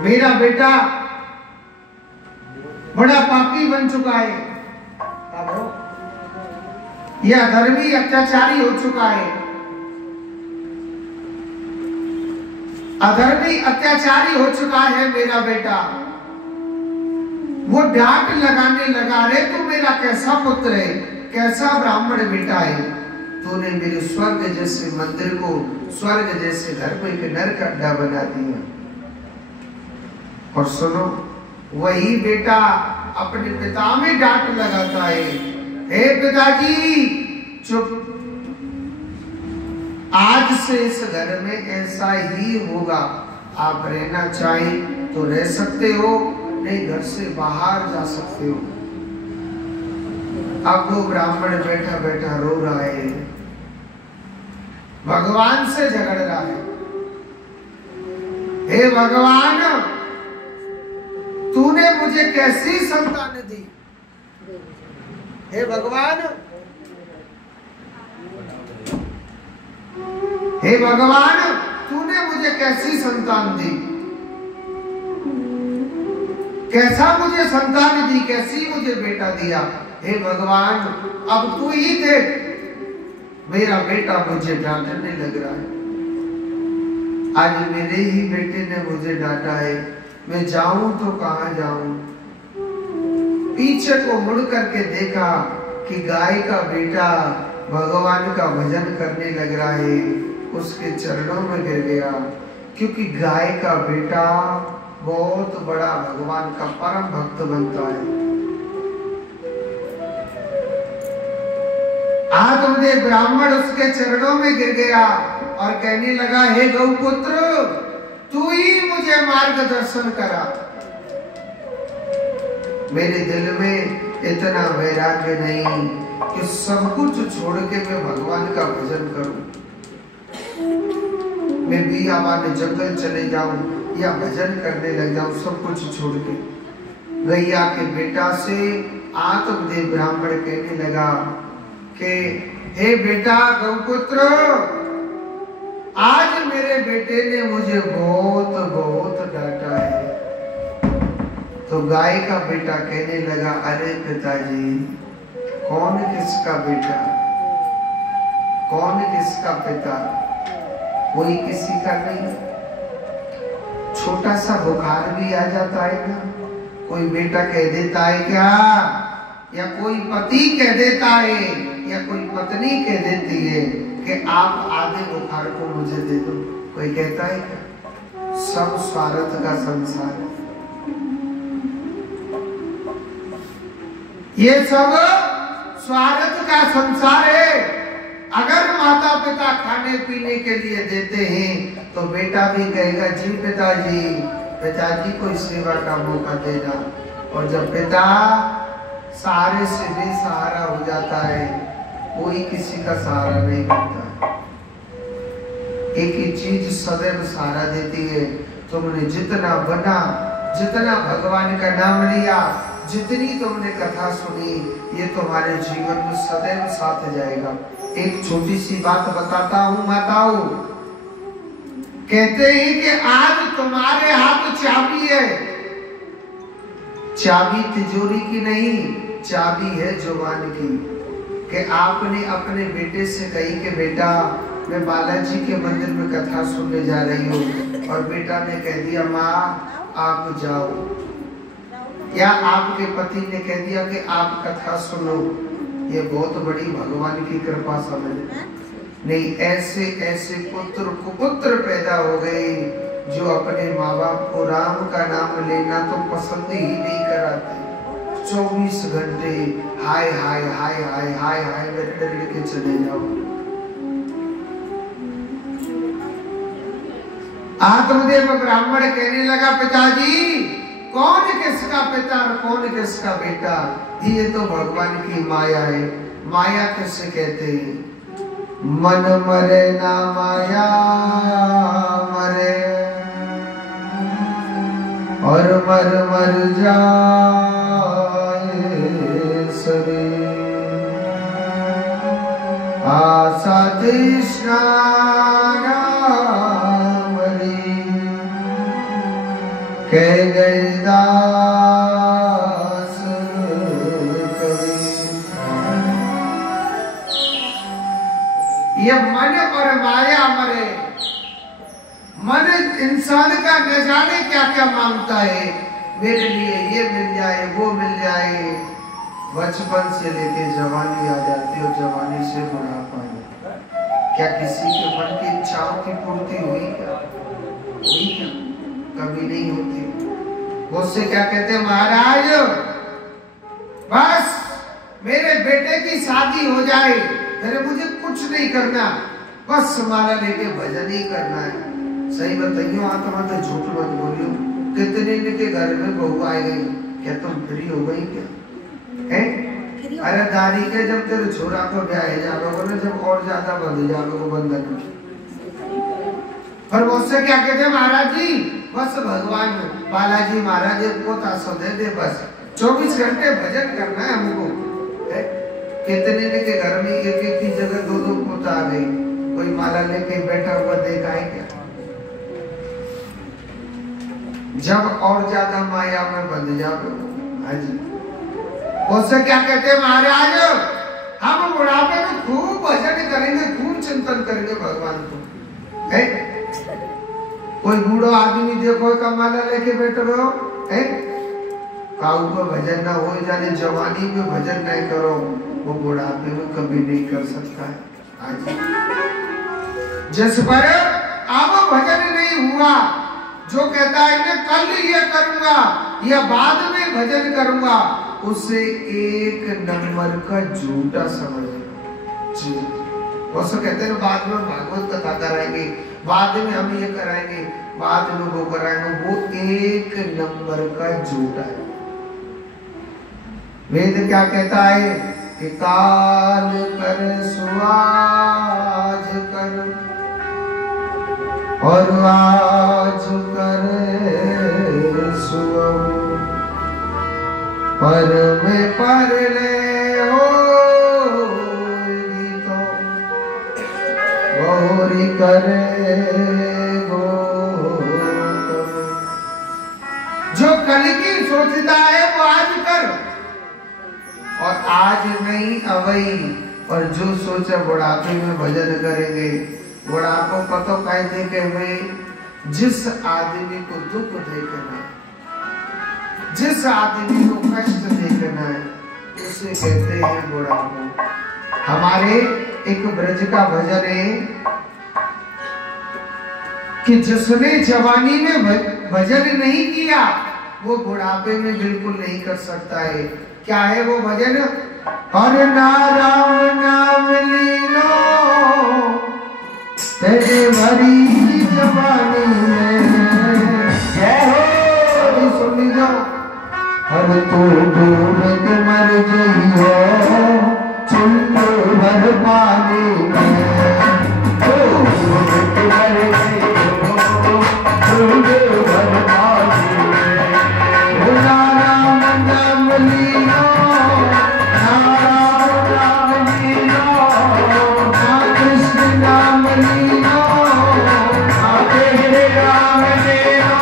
मेरा बेटा बड़ा पापी बन चुका है, यह अधर्मी अत्याचारी हो चुका है, अधर्मी अत्याचारी हो चुका है मेरा बेटा। वो डांट लगाने लगा, रे तू मेरा कैसा पुत्र है, कैसा ब्राह्मण बेटा है, तूने मेरे स्वर्ग जैसे मंदिर को स्वर्ग जैसे घर को एक नरक अड्डा बना दिया। और सुनो, वही बेटा अपने पिता में डांट लगाता है, हे पिताजी चुप, आज से इस घर में ऐसा ही होगा, आप रहना चाहें तो रह सकते हो, नहीं घर से बाहर जा सकते हो। अब वो ब्राह्मण बैठा बैठा रो रहा है, भगवान से झगड़ रहा है, हे भगवान तूने मुझे कैसी संतान दी, हे भगवान, हे भगवान तूने मुझे कैसी संतान दी, कैसा मुझे संतान दी, कैसी मुझे बेटा दिया, हे भगवान अब तू ही देख, मेरा बेटा मुझे डांटने लग रहा है, आज मेरे ही बेटे ने मुझे डांटा है, मैं जाऊं तो कहां जाऊं। पीछे को मुड़ करके देखा कि गाय का बेटा भगवान का भजन करने लग रहा है, उसके चरणों में गिर गया, क्योंकि गाय का बेटा बहुत बड़ा भगवान का परम भक्त बनता है। आत्मदेव ब्राह्मण उसके चरणों में गिर गया और कहने लगा, हे गौपुत्र तू ही मुझे मार्गदर्शन करा, मेरे दिल में इतना वैराग्य नहीं कि सब कुछ छोड़ के मैं भगवान का भजन करूं, मैं बियाबान जंगल चले जाऊं या भजन करने लग जाऊं, सब कुछ छोड़ के। गैया के बेटा से आत्मदेव ब्राह्मण कहने लगा कि हे बेटा गौपुत्र, आज मेरे बेटे ने मुझे बहुत बहुत डांटा है। तो गाय का बेटा कहने लगा, अरे पिताजी कौन किसका बेटा, कौन किसका पिता, कोई किसी का नहीं। छोटा सा बुखार भी आ जाता है ना, कोई बेटा कह देता है क्या, या कोई पति कह देता है, या कोई पत्नी कह देती है कि आप आधे बुखार को मुझे दे दो, कोई कहता है क्या? सब स्वार्थ का संसार है, ये सब स्वार्थ का संसार है। अगर माता पिता खाने पीने के लिए देते हैं तो बेटा भी कहेगा जी पिताजी, पिताजी को सेवा का मौका देना। और जब पिता सहारे से बेसहारा हो जाता है, कोई किसी का सहारा नहीं बनता। एक ही चीज सदैव सहारा देती है, तुमने जितना बना, जितना भगवान का नाम लिया, जितनी तुमने कथा सुनी, ये तुम्हारे जीवन में सदैव साथ जाएगा। एक छोटी सी बात बताता हूँ माताओं, कहते हैं कि आज तुम्हारे हाथ चाबी है, चाबी तिजोरी की नहीं, चाबी है जुबान की। कि आपने अपने बेटे से कही कि बेटा मैं बालाजी के मंदिर में कथा सुनने जा रही हूँ, और बेटा ने कह दिया माँ आप जाओ, या आपके पति ने कह दिया कि आप कथा सुनो, ये बहुत बड़ी भगवान की कृपा समझ। नहीं, ऐसे ऐसे पुत्र कुपुत्र पैदा हो गए जो अपने माँ बाप को राम का नाम लेना तो पसंद ही नहीं कराते। 24 घंटे हाय हाय हाय हाय हाय हाय डर के चले जाओ। आत्मदेव ब्राह्मण कहने लगा पिताजी कौन किसका पिता और कौन किसका बेटा, ये तो भगवान की माया है। माया किसे कहते हैं? मन मरे ना माया मरे, और मर मर जाए शरीर, आशा तृष्णा मरी, कह गए दास कवि। ये मन और माया मरे। मन इंसान का न जाने क्या क्या मांगता है, मेरे लिए ये मिल जाए वो मिल जाए। बचपन से लेके जवानी आ जाती है और जवानी से बुढ़ापा। क्या किसी के मन की इच्छाओं की पूर्ति हुई क्या? हुई क्या? कभी नहीं होती। वो उससे क्या कहते हैं, महाराज बस मेरे बेटे की शादी हो जाए, मेरे मुझे कुछ नहीं करना, बस माला लेके भजन ही करना है। सही बताइयो, आत्मा तो झूठ मत बोलियो। कितने के घर में बहू आ गई, क्या तुम फ्री हो गई क्या? है? अरे दादी के जब तेरे छोरा को ब्याह जाओगे ना, जब और ज्यादा बंध जाओगे बंधन। पर उससे क्या कहते हैं, महाराज जी बस भगवान बालाजी महाराज को तासो दे दे, बस 24 घंटे भजन करना है हमको। कितने के घर में एक एक की जगह दो दो पोता आ गई, कोई माला लेके बैठा हुआ देखा है क्या? जब और ज्यादा माया में बंध जाओगे। हाँ जी, उससे क्या कहते हैं, महाराज हम बुढ़ापे में खूब भजन करेंगे, खूब चिंतन करेंगे भगवान को। है? कोई बूढ़ा आदमी देखो का माला लेके बैठे हो, काऊ को भजन ना हो जाने, जवानी में भजन नहीं करो, वो बुढ़ापे में कभी नहीं कर सकता है। आज जिस पर अब भजन नहीं हुआ, जो कहता है मैं कल ये करूंगा या बाद में भजन करूंगा, उसे एक नंबर का झूठा समझेगा। वो कहते हैं बाद में भागवत कथा कराएंगे, बाद में हम ये कराएंगे, बाद में वो कराएंगे, वो एक नंबर का झूठा है। वेद क्या कहता है कि काल कर सुआज कर और आज कर सुअ, पर में पर ले हो तो गौरी करे गो। जो कल की सोचता है वो आज कर, और आज नहीं अवई। और जो सोचा बुढ़ापे में भजन करेंगे, बुढ़ापो को तो कहते के हुए जिस आदमी को दुख देखना है, जिस आदमी को कष्ट देखना है, उसे कहते हैं बुढ़ापो। हमारे एक ब्रज का भजन है कि जिसने जवानी में भजन नहीं किया वो बुढ़ापे में बिल्कुल नहीं कर सकता है। क्या है वो भजन? और नाम नाम लीलो तेरे भरी जवानी में, जय हो। अभी सुन लीजिए, हर तू डूब के मर जइयो चुल्लू भर पानी में, डूब के मर जइयो चुल्लू भर पानी में। नाम नाम लीलो, नाम नाम लीलो, कृष्ण नाम लीलो, तेरे राम लीलो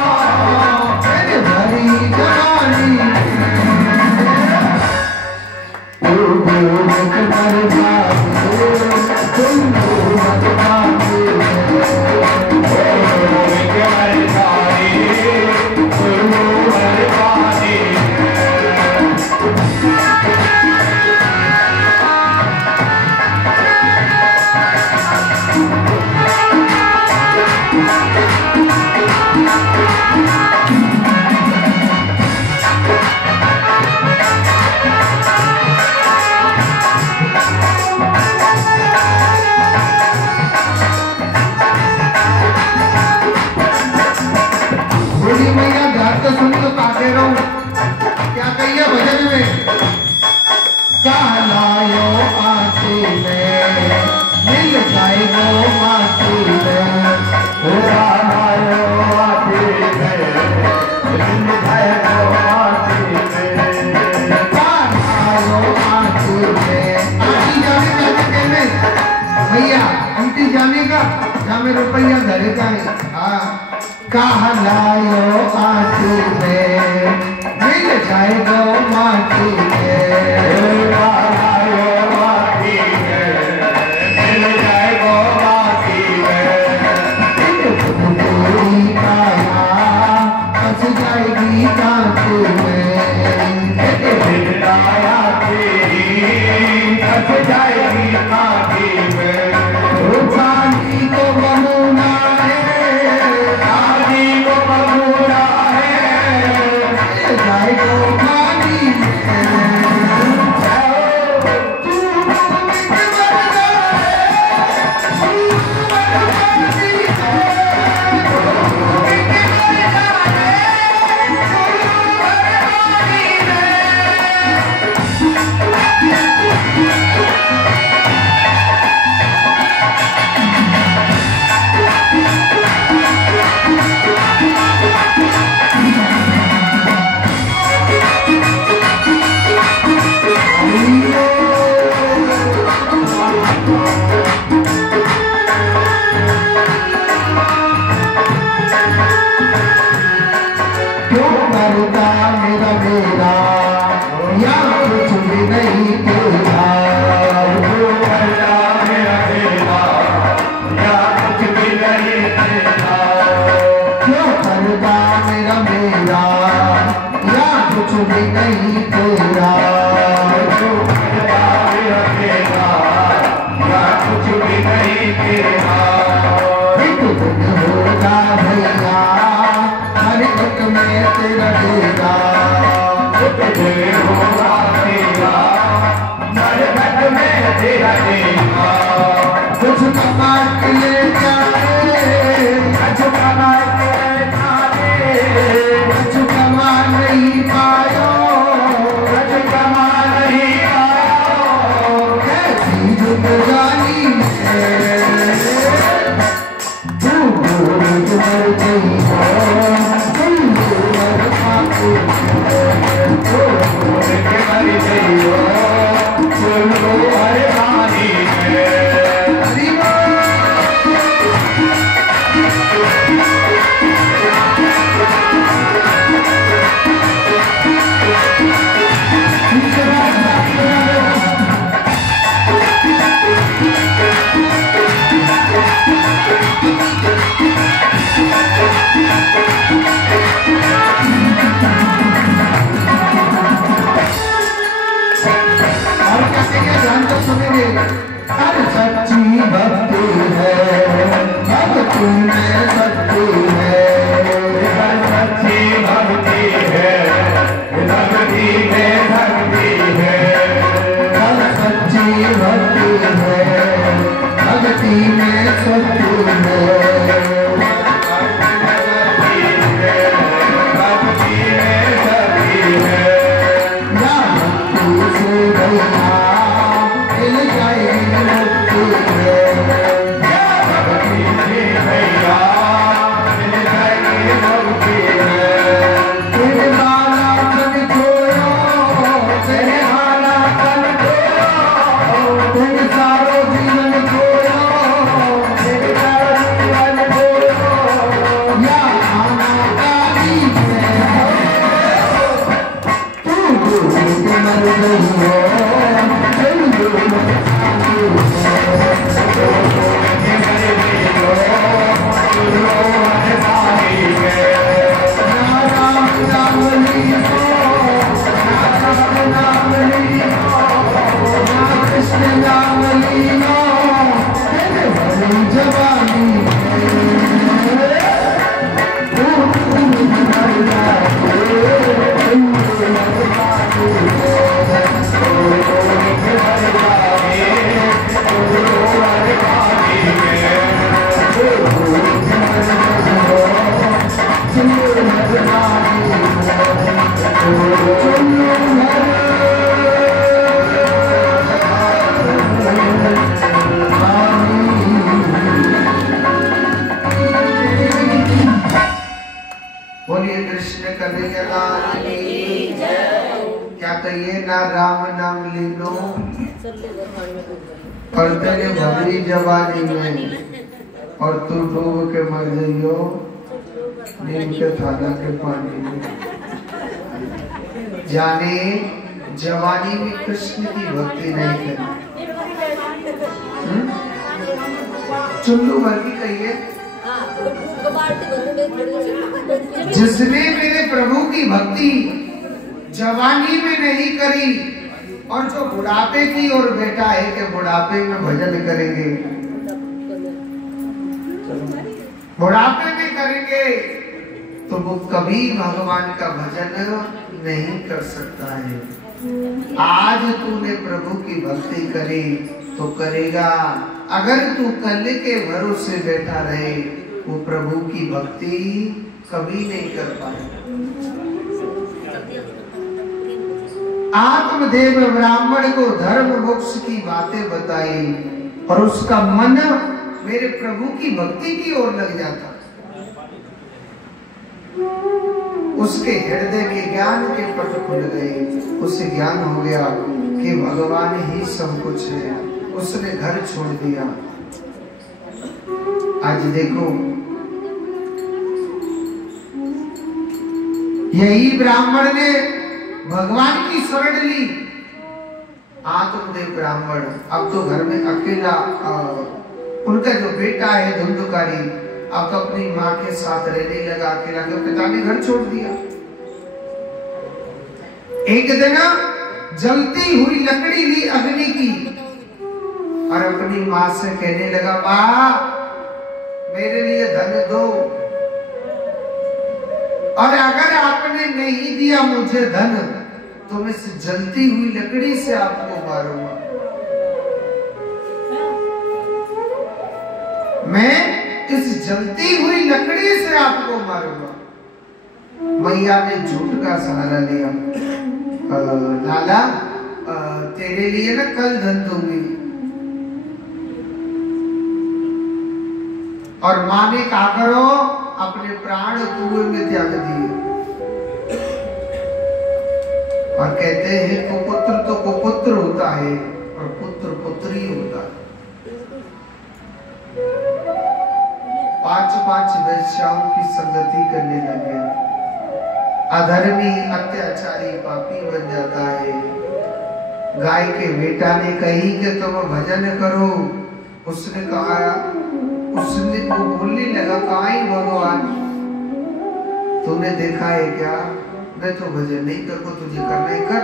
तेरे भरी जवानी में। क्या कहिए भजन में? कहलायो आती में मिल जाए वो माटी में, कहलायो आती में मिल जाए वो माटी में, कहलायो आती में। आटी जाने का कहने भैया, आटी जाने का जहाँ में रुपया धरे का है। हाँ, कहलायो आंटी में मिल जाएगा माटी में, कहलायो आंटी में मिल जाएगा माटी में, तेरी काया फंस जाएगी कांटे में, तेरी काया तेरी फंस जाएगी कांटे में, पानी को बमुना कुछ कमा के ले जाए, कुछ कमा के जाए, कुछ कमा नहीं पायो, कुछ कमा नहीं पायो, कैसी जिंदगानी है तू मर गई हो, तुम मर पाओ तो मर गई हो, तुम हर पानी है। हर सच्ची भक्ति है भक्ति में शक्ति है, हर सच्ची भक्ति है भक्ति में शक्ति है, हर सच्ची भक्ति है भक्ति में शक्ति है, भक्ति में शक्ति है, या भक्ति से भैया मिल जाएगी मुक्ति है, भक्ति से भैया मिल जाएगी मुक्ति है, तेरे वाला कभी खोयो, तेरे वाला कभी खोयो, तेरे सारो जीवन खोयो, तेरे सारो जीवन खोयो, या आना काली है तू मर गई हो, बोलिए कृष्ण कन्हैया लाल की जय। क्या कहिए ना राम नाम ले लो और तेरे भरी जवानी में और तू डूब के मर जाइयो नीम के थाना के पानी में। जाने जवानी में कृष्ण की भक्ति नहीं करी। चुल्लू भर की कहिए, जिसने मेरे प्रभु की भक्ति जवानी में नहीं करी और जो बुढ़ापे की ओर बैठा है कि बुढ़ापे में भजन करेंगे, बुढ़ापे में करेंगे, तो वो कभी भगवान का भजन नहीं कर सकता है। आज तूने प्रभु की भक्ति करी तो करेगा, अगर तू कल के भरोसे बैठा रहे वो प्रभु की भक्ति कभी नहीं कर पाएगा। आत्मदेव ब्राह्मण को धर्म मोक्ष की बातें बताई और उसका मन मेरे प्रभु की भक्ति की ओर लग जाता। उसके हृदय के ज्ञान के पट खुल गए, उसे ज्ञान हो गया कि भगवान ही सब कुछ है। उसने घर छोड़ दिया। आज देखो, यही ब्राह्मण ने भगवान की शरण ली। आत्मदेव ब्राह्मण अब तो घर में अकेला, उनका जो बेटा है धुंधुकारी अब तो अपनी माँ के साथ रहने लगा अकेला, क्यों पिता ने घर छोड़ दिया। एक दिन जलती हुई लकड़ी ली अग्नि की और अपनी माँ से कहने लगा, माँ मेरे लिए धन दो, और अगर आपने नहीं दिया मुझे धन तो मैं इस जलती हुई लकड़ी से आपको मारूंगा। मैं इस जलती हुई लकड़ी से आपको मारूंगा। मैया ने झूठ का सहारा लिया। लाला तेरे लिए ना कल धन दूंगी। और माँ ने कहा करो, अपने प्राण कुएं में त्याग दिए। और कहते हैं कुपुत्र तो कुपुत्र होता है और पुत्र पुत्री होता है। 5 वेश्याओं की संगति करने लगे। अधर्मी अत्याचारी पापी बन जाता है। गाय के बेटा ने कही कि तुम भजन करो, उसने कहा, उसने वो बोलने लगा, काई भगवान तूने देखा है क्या, मैं तो भजन नहीं करूँ, तुझे करना ही कर।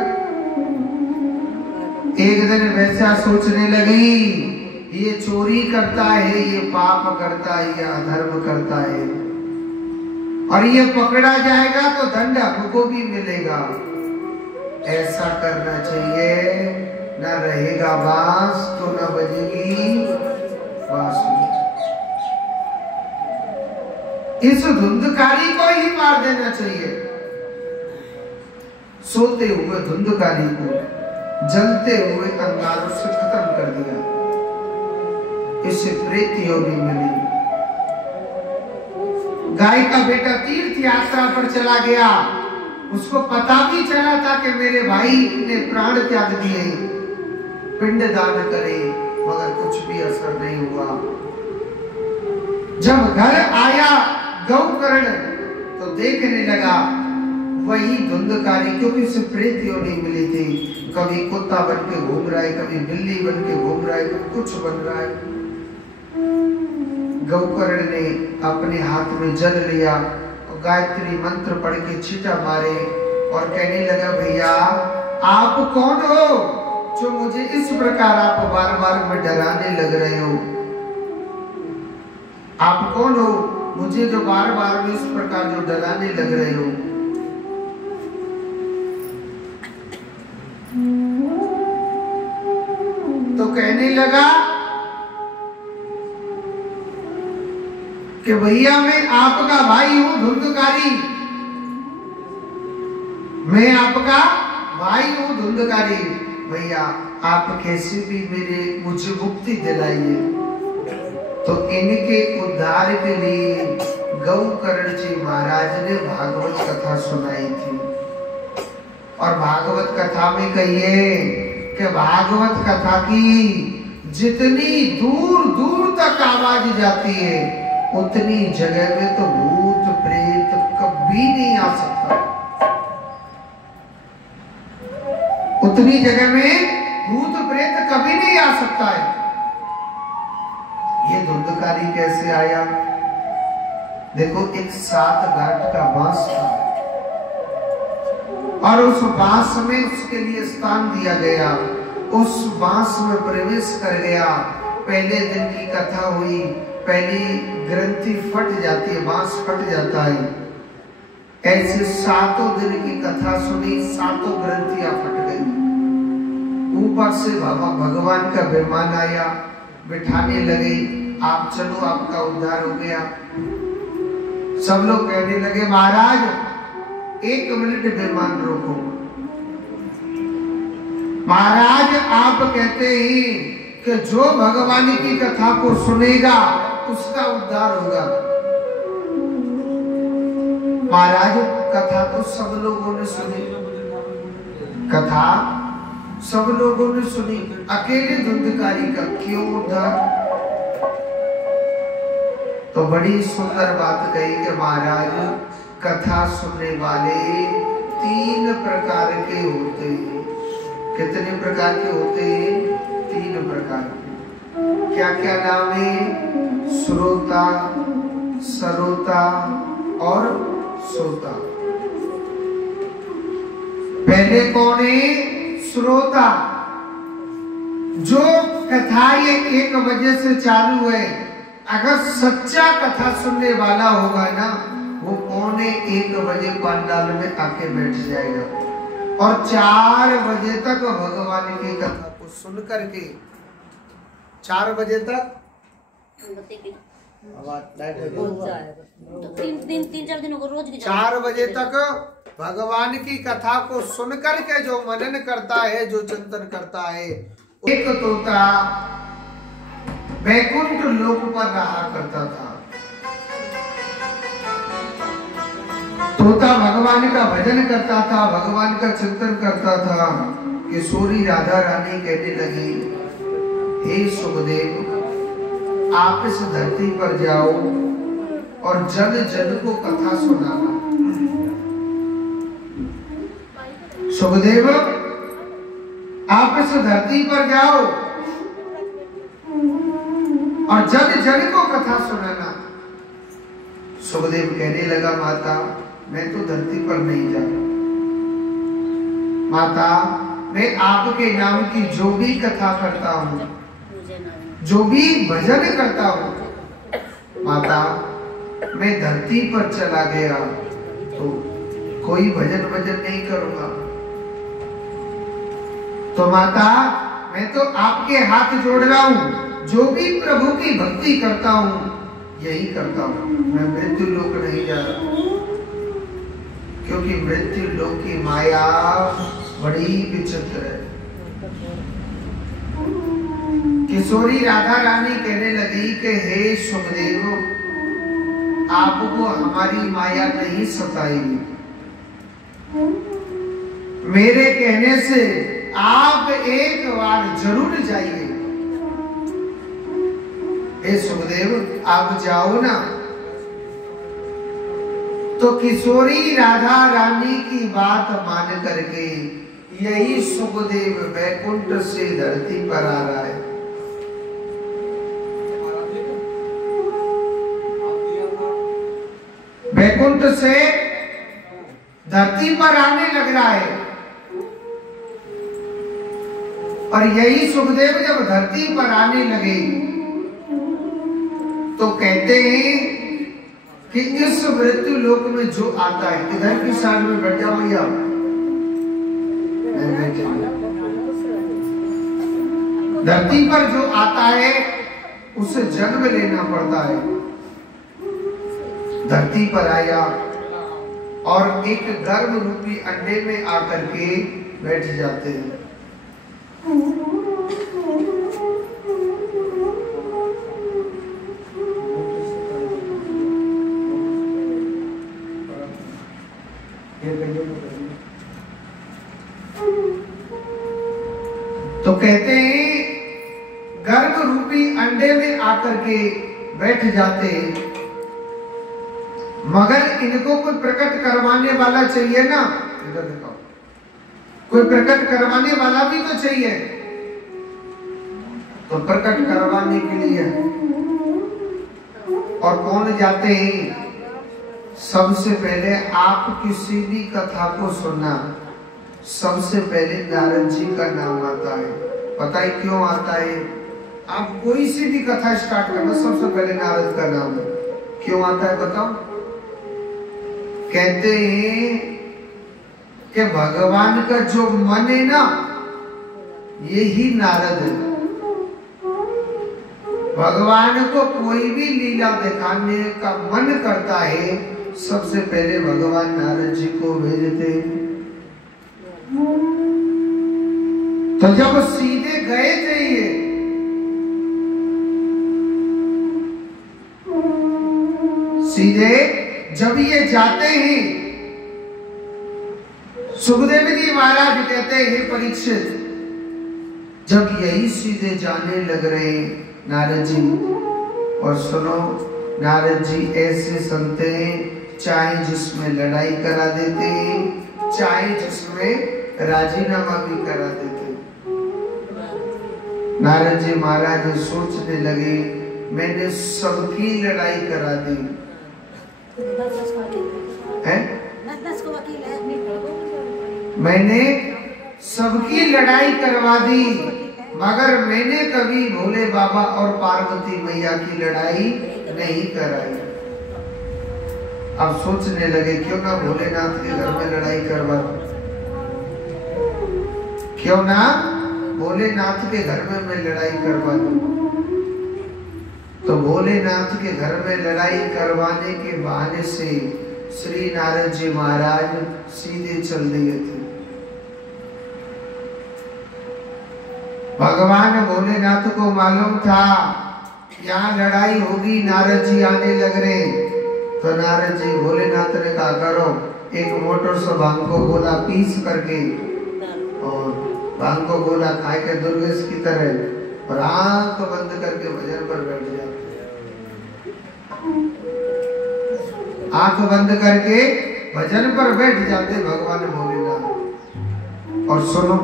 एक दिन वैसा सोचने लगी, ये चोरी करता है, ये पाप करता है, ये अधर्म करता है, और ये पकड़ा जाएगा तो दंड हमको भी मिलेगा। ऐसा करना चाहिए, न रहेगा बांस तो न बजेगी बांसुरी। इस धुंधकारी को ही मार देना चाहिए। सोते हुए धुंधकारी को जलते हुए अंगारों से खत्म कर दिया। इसे प्रेत योनि मिली। गाय का बेटा तीर्थ यात्रा पर चला गया। उसको पता भी चला था कि मेरे भाई ने प्राण त्याग दिए, पिंड दान करे, मगर कुछ भी असर नहीं हुआ। जब घर आया गौकर्ण तो देखने लगा वही धुंधकारी, क्योंकि उसे प्रेत योनि मिली थी। कभी कुत्ता बन के घूम रहा है, कभी बिल्ली बन के घूम रहा है, कभी कुछ बन रहा है। गौकर्ण ने अपने हाथ में जल लिया और गायत्री मंत्र पढ़ के छींटा मारे और कहने लगा, भैया आप कौन हो जो मुझे इस प्रकार आप बार बार में डराने लग रहे हो? आप कौन हो मुझे जो बार बार में इस प्रकार जो डराने लग रहे हो? तो कहने लगा कि भैया मैं आपका भाई हूं धुंधकारी, मैं आपका भाई हूं धुंधकारी। भैया आप कैसे भी मुझे मुक्ति दिलाइए। तो इनके उद्धार के लिए गौकर्ण जी महाराज ने भागवत कथा सुनाई थी। और भागवत कथा में कहिए कि भागवत कथा की जितनी दूर दूर तक आवाज जाती है, उतनी जगह में तो भूत भूत प्रेत कभी नहीं आ सकता। उतनी जगह में भूत प्रेत कभी नहीं आ सकता है। ये धुंधकारी कैसे आया? देखो, एक 7 गांठ का बांस था और उस बांस में उसके लिए स्थान दिया गया। उस बांस में प्रवेश कर गया। पहले दिन की कथा हुई, पहली ग्रंथि फट जाती है, बांस फट जाता है। ऐसे 7 दिन की कथा सुनी, 7 ग्रंथियां फट गई। ऊपर से बाबा भगवान का विमान आया, बिठाने लगे, आप चलो, आपका उद्धार हो गया। सब लोग कहने लगे, महाराज 1 मिनट विमान रोको। महाराज, आप कहते हैं कि जो भगवान की कथा को सुनेगा उसका उद्धार होगा। महाराज, कथा तो सब लोगों ने सुनी, कथा सब लोगों ने सुनी, अकेले धुंधकारी का क्यों उद्धार? तो बड़ी सुंदर बात कही कि महाराज, कथा सुनने वाले 3 प्रकार के होते हैं। कितने प्रकार के होते हैं? 3 प्रकार के। क्या क्या नाम है? श्रोता, सरोता और श्रोता। पहले कौन है? श्रोता। जो कथा ये 1 बजे से चालू है, अगर सच्चा कथा सुनने वाला होगा ना, वो 1:45 बजे पंडाल में आके बैठ जाएगा और 4 बजे तक भगवान की कथा को सुन करके 4 बजे तक तीन चार दिनों को रोज की 4 बजे तक भगवान की कथा को सुन करके जो मनन करता है, जो चिंतन करता है। एक तोता वैकुंठ लोक पर रहा करता था। तोता भगवान का भजन करता था, भगवान का चिंतन करता था। किशोरी राधा रानी कहने लगी, हे सुखदेव, आप इस धरती पर जाओ और जन जन को कथा सुनाना। सुखदेव, आप इस धरती पर जाओ और जन जन को कथा सुनाना। सुखदेव कहने लगा, माता, मैं तो धरती पर नहीं जा रहा। माता, मैं आपके नाम की जो भी कथा करता हूँ, जो भी भजन करता हूँ, माता, मैं धरती पर चला गया तो कोई भजन नहीं करूंगा। तो माता, मैं तो आपके हाथ जोड़ रहा हूँ, जो भी प्रभु की भक्ति करता हूँ यही करता हूँ। मैं मृत्यु लोक नहीं जा रहा, क्योंकि मृत्यु लोक की माया बड़ी विचित्र है। किशोरी राधा रानी कहने लगी कि हे सुखदेव, आपको हमारी माया नहीं सताएगी। मेरे कहने से आप एक बार जरूर जाइए। हे सुखदेव, आप जाओ ना। तो किशोरी राधा रानी की बात मान करके यही सुखदेव वैकुंठ से धरती पर आ रहा है। वैकुंठ से धरती पर आने लग रहा है। और यही सुखदेव जब धरती पर आने लगे तो कहते हैं कि इस मृत्यु लोक में जो आता है, इधर की साइड में बैठ जाओ भैया, धरती पर जो आता है उसे जन्म लेना पड़ता है। धरती पर आया और एक गर्भ रूपी अंडे में आकर के बैठ जाते हैं। तो कहते हैं गर्भ रूपी अंडे में आकर के बैठ जाते हैं। मगर इनको कोई प्रकट करवाने वाला चाहिए ना, इधर दिखाओ, कोई प्रकट करवाने वाला भी तो चाहिए। तो प्रकट करवाने के लिए और कौन जाते हैं? सबसे पहले आप किसी भी कथा को सुनना, सबसे पहले नारद जी का नाम आता है। पता है क्यों आता है? आप कोई सी भी कथा स्टार्ट करना, सबसे पहले नारद का नाम है। क्यों आता है बताओ? कहते हैं कि भगवान का जो मन है ना, यही नारद है। भगवान को कोई भी लीला दिखाने का मन करता है, सबसे पहले भगवान नारद जी को भेजते हैं। तो जब सीधे गए थे ये, सीधे जब ये जाते हैं, सुखदेव जी महाराज कहते हैं परीक्षित, जब यही सीधे जाने लग रहे नारद जी, और सुनो नारद जी ऐसे संत हैं, चाहे जिसमें लड़ाई करा देते हैं, चाहे जिसमें राजीनामा भी करा देते हैं। नारद जी महाराज सोचने लगे, मैंने सबकी लड़ाई करा दी है, मैंने सबकी लड़ाई करवा दी, मगर मैंने कभी भोले बाबा और पार्वती मैया की लड़ाई नहीं कराई। अब सोचने लगे क्यों ना भोलेनाथ के घर में लड़ाई करवा दूं, क्यों ना भोलेनाथ के घर में मैं लड़ाई करवा दूं। तो भोलेनाथ के घर में लड़ाई करवाने के बहाने से श्री नारद जी महाराज सीधे चल दिए थे। भगवान भोलेनाथ को मालूम था यहाँ लड़ाई होगी, नारद जी आने लग रहे। तो नारद जी भोलेनाथ ने कहा करो, एक मोटर से भांग को गोला पीस करके और भांग को गोला खाए के दुर्गेश की तरह, और आंख बंद करके भजन पर बैठ जाते। आंख बंद करके भजन पर बैठ जाते भगवान भोलेनाथ। और सुनो,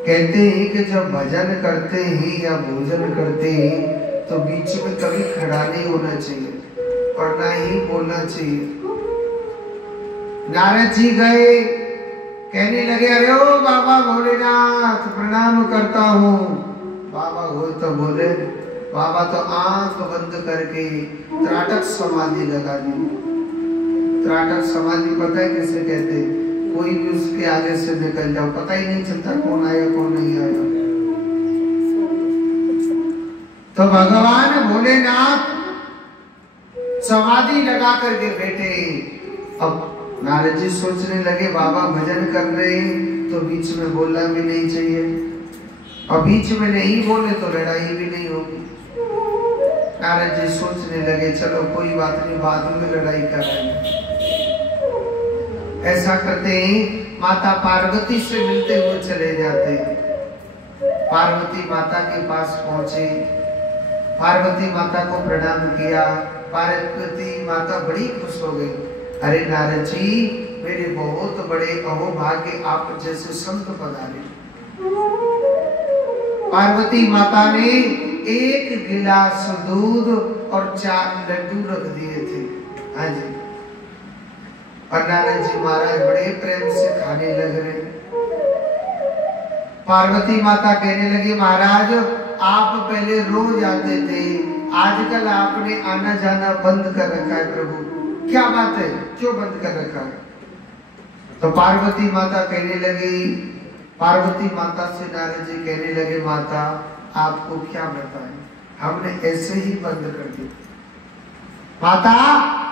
कहते हैं कि जब भजन करते हैं या भोजन करते हैं तो बीच में कभी खड़ा नहीं होना चाहिए और ना ही बोलना चाहिए। नारद जी गए, कहने लगे अरे ओ बाबा भोलेनाथ प्रणाम करता हूँ। बाबा हो तो बोले, बाबा तो आंख बंद करके त्राटक समाधि लगा दी। त्राटक समाधि पता है किसे कहते हैं? कोई भी उसके आगे से निकल जाओ, पता ही नहीं चलता कौन आया कौन नहीं आया। तो भगवान भोलेनाथ समाधि लगा करके बैठे। अब नारद जी सोचने लगे बाबा भजन कर रहे हैं तो बीच में बोलना भी नहीं चाहिए, और बीच में नहीं बोले तो लड़ाई भी नहीं होगी। नारद जी सोचने लगे चलो कोई बात नहीं, बाद में लड़ाई कराएंगे। ऐसा करते ही माता पार्वती से मिलते हुए चले जाते। पार्वती माता के पास पहुंचे, पार्वती माता को प्रणाम किया। पार्वती माता बड़ी खुश हो गई, अरे नारद जी मेरे बहुत बड़े अहोभाग्य आप जैसे संत पधारे। पार्वती माता ने एक गिलास दूध और 4 लड्डू रख दिए थे। हाँ जी, और नारद जी महाराज बड़े प्रेम से खाने लग रहे। पार्वती माता कहने लगी महाराज आप पहले रोज आते थे, आजकल आपने आना जाना बंद कर रखा है। प्रभु क्या बात है, क्यों बंद कर रखा है? तो पार्वती माता कहने लगी, पार्वती माता से नारद जी कहने लगे माता आपको क्या बताएं, हमने ऐसे ही बंद कर दिया। माता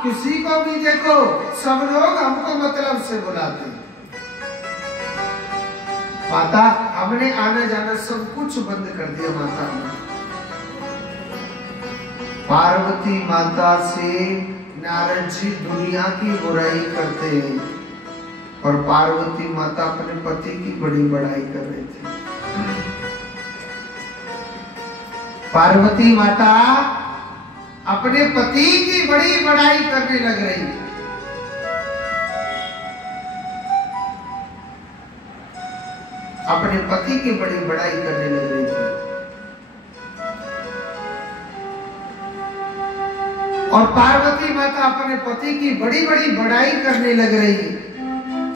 किसी को भी देखो सब लोग हमको मतलब से बुलाते हैं। माता हमने आना जाना सब कुछ बंद कर दिया माता ने। पार्वती माता से नारद जी दुनिया की बुराई करते हैं और पार्वती माता अपने पति की बड़ी बड़ाई कर रहे थे। पार्वती माता अपने पति की बड़ी बड़ाई करने लग रही। अपने पति की बड़ी बड़ाई करने लग रही थी। और पार्वती माता अपने पति की बड़ी बड़ी बड़ाई करने लग रही।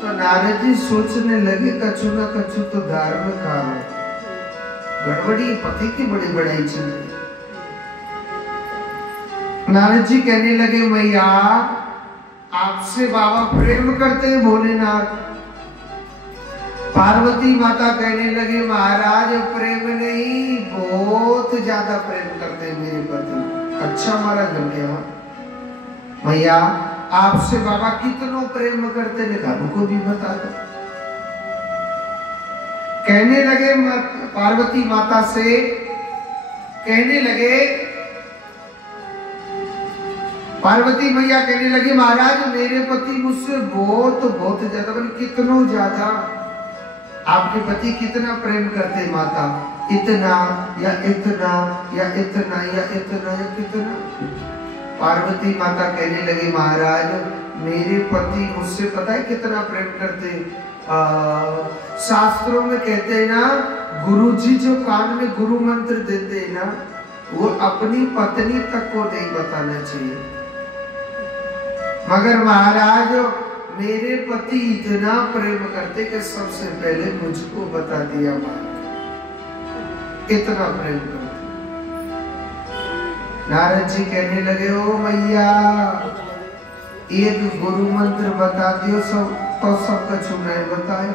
तो नारद जी सोचने लगे कछु न कछु तो धार्मिक हो, गड़बड़ी, पति की बड़ी बड़ाई चल रही। नारद जी कहने लगे मैया आपसे बाबा प्रेम करते हैं भोलेनाथ। पार्वती माता कहने लगे महाराज प्रेम नहीं, बहुत ज्यादा प्रेम करते हैं मेरे पति। अच्छा महाराज लग गया। मैया आपसे बाबा कितनो प्रेम करते लिखा हमको भी बता दो। कहने लगे पार्वती माता से, कहने लगे पार्वती मैया कहने लगी महाराज मेरे पति मुझसे बहुत ज्यादा, कितनो ज्यादा। आपके पति कितना प्रेम करते माता? इतना या इतना या इतना या इतना या कितना? पार्वती माता कहने लगी महाराज मेरे पति मुझसे पता है कितना प्रेम करते। शास्त्रों में कहते हैं ना, गुरुजी जो कान में गुरु मंत्र देते हैं ना, वो अपनी पत्नी तक को नहीं बताना चाहिए। मगर महाराज मेरे पति इतना प्रेम करते कि सबसे पहले मुझको बता दिया महाराज, इतना प्रेम करते। नारद जी कहने लगे ओ मैया एक गुरु मंत्र बता दियो सब तो सब कछु नहीं बताए।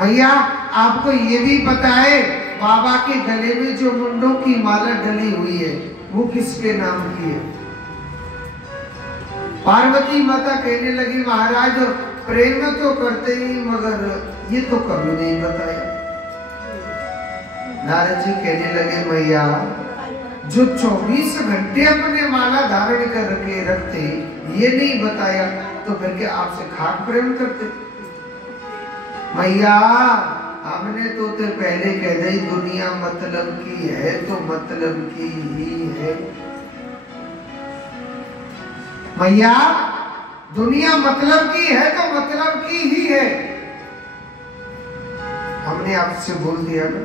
मैया आपको ये भी पता है बाबा के गले में जो मुंडों की माला डली हुई है वो किसके नाम की है? पार्वती माता कहने लगी महाराज प्रेम तो करते ही मगर ये तो कभी नहीं बताया। नारद जी कहने लगे मैया जो 24 घंटे अपने माला धारण कर रखते ये नहीं बताया तो फिर क्या आपसे खाक प्रेम करते? मैया हमने तो पहले कह दी दुनिया मतलब की है तो मतलब की ही है। मैया दुनिया मतलब की है तो मतलब की ही है। हमने आपसे बोल दिया ना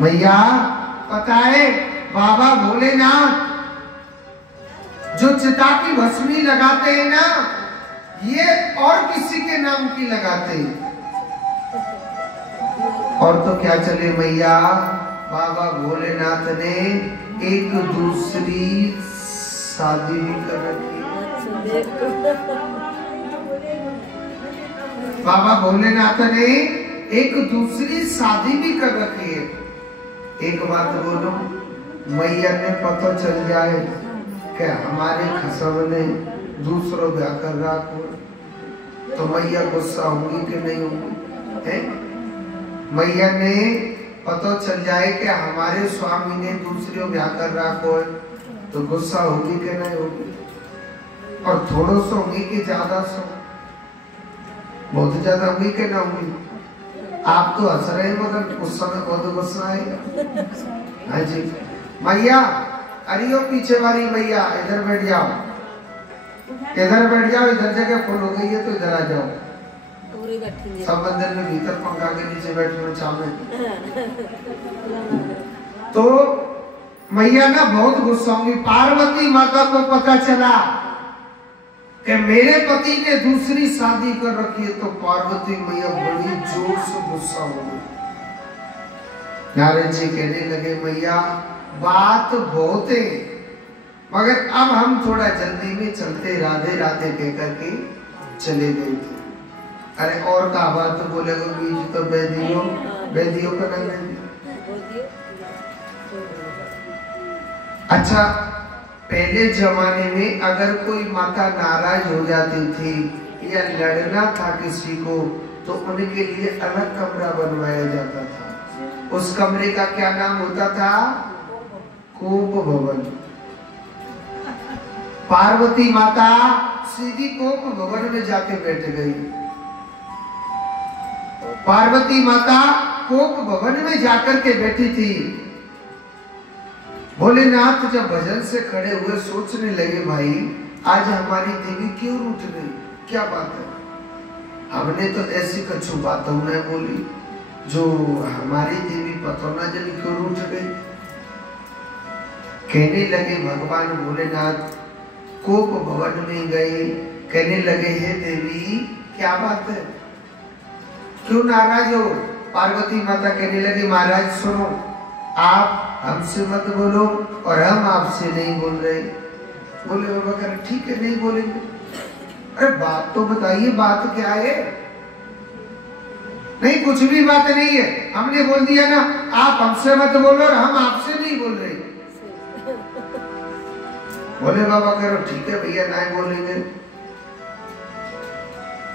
मैया पता है बाबा भोलेनाथ जो चिता की भस्मी लगाते हैं ना ये और किसी के नाम की लगाते हैं। और तो क्या चले मैया बाबा भोलेनाथ ने एक दूसरी शादी भी कर रखी। बाबा भोलेनाथ ने एक दूसरी शादी भी कर रखी है। एक बात बोलो मैया ने पता चल जाए कि हमारे खसब ने दूसरों ब्याह कर रखा तो मैया गुस्सा होंगी कि नहीं होंगी? मैया ने पता चल जाए कि हमारे स्वामी ने दूसरों ब्याह कर रखा है तो गुस्सा होगी कि नहीं होगी? और थोड़ो सो होगी कि ज्यादा सो? बहुत ज्यादा होगी कि ना होगी? आप तो हंस रहे मगर उस समय बहुत गुस्सा आएगा। हाँ जी मैया अरे पीछे वाली मैया इधर बैठ जाओ, इधर बैठ जाओ, इधर जगह फुल हो गई है तो इधर आ जाओ। सब मंदिर में भीतर पंखा के नीचे बैठना चाहे तो मैया ना बहुत गुस्सा होंगी। पार्वती माता को पता चला कि मेरे पति ने दूसरी शादी कर रखी है तो पार्वती मैया बड़ी जोर से गुस्सा हो गई। नारद जी कहने लगे मैया बात बहुत है मगर अब हम थोड़ा जल्दी में चलते राधे राधे कहकर के चले गए थे। अरे और का बात तो बोलेगा बीज तो बेदियों का नहीं। अच्छा पहले जमाने में अगर कोई माता नाराज हो जाती थी या लड़ना था किसी को तो उनके लिए अलग कमरा बनवाया जाता था। उस कमरे का क्या नाम होता था? कोप भवन। पार्वती माता सीधी कोप भवन में जाके बैठ गई। पार्वती माता कोप भवन में जाकर के बैठी थी। भोलेनाथ जब भजन से खड़े हुए सोचने लगे भाई आज हमारी देवी क्यों रूठ गई, क्या बात है? हमने तो ऐसी कछु बातों में बोली जो हमारी देवी पतो न जली क्यों रूठ गई। कहने लगे भगवान भोलेनाथ कोप भवन में गए, कहने लगे हे देवी क्या बात है, क्यों नाराज हो। पार्वती माता कहने लगे महाराज सुनो, आप हमसे मत बोलो और हम आपसे नहीं बोल रहे। बोले बाबा कर ठीक है नहीं बोलेंगे। अरे बात तो बताइए, बात क्या है। नहीं कुछ भी बात नहीं है, हमने बोल दिया ना आप हमसे मत बोलो और हम आपसे नहीं बोल रहे। बोले बाबा करो ठीक है भैया नहीं बोलेंगे।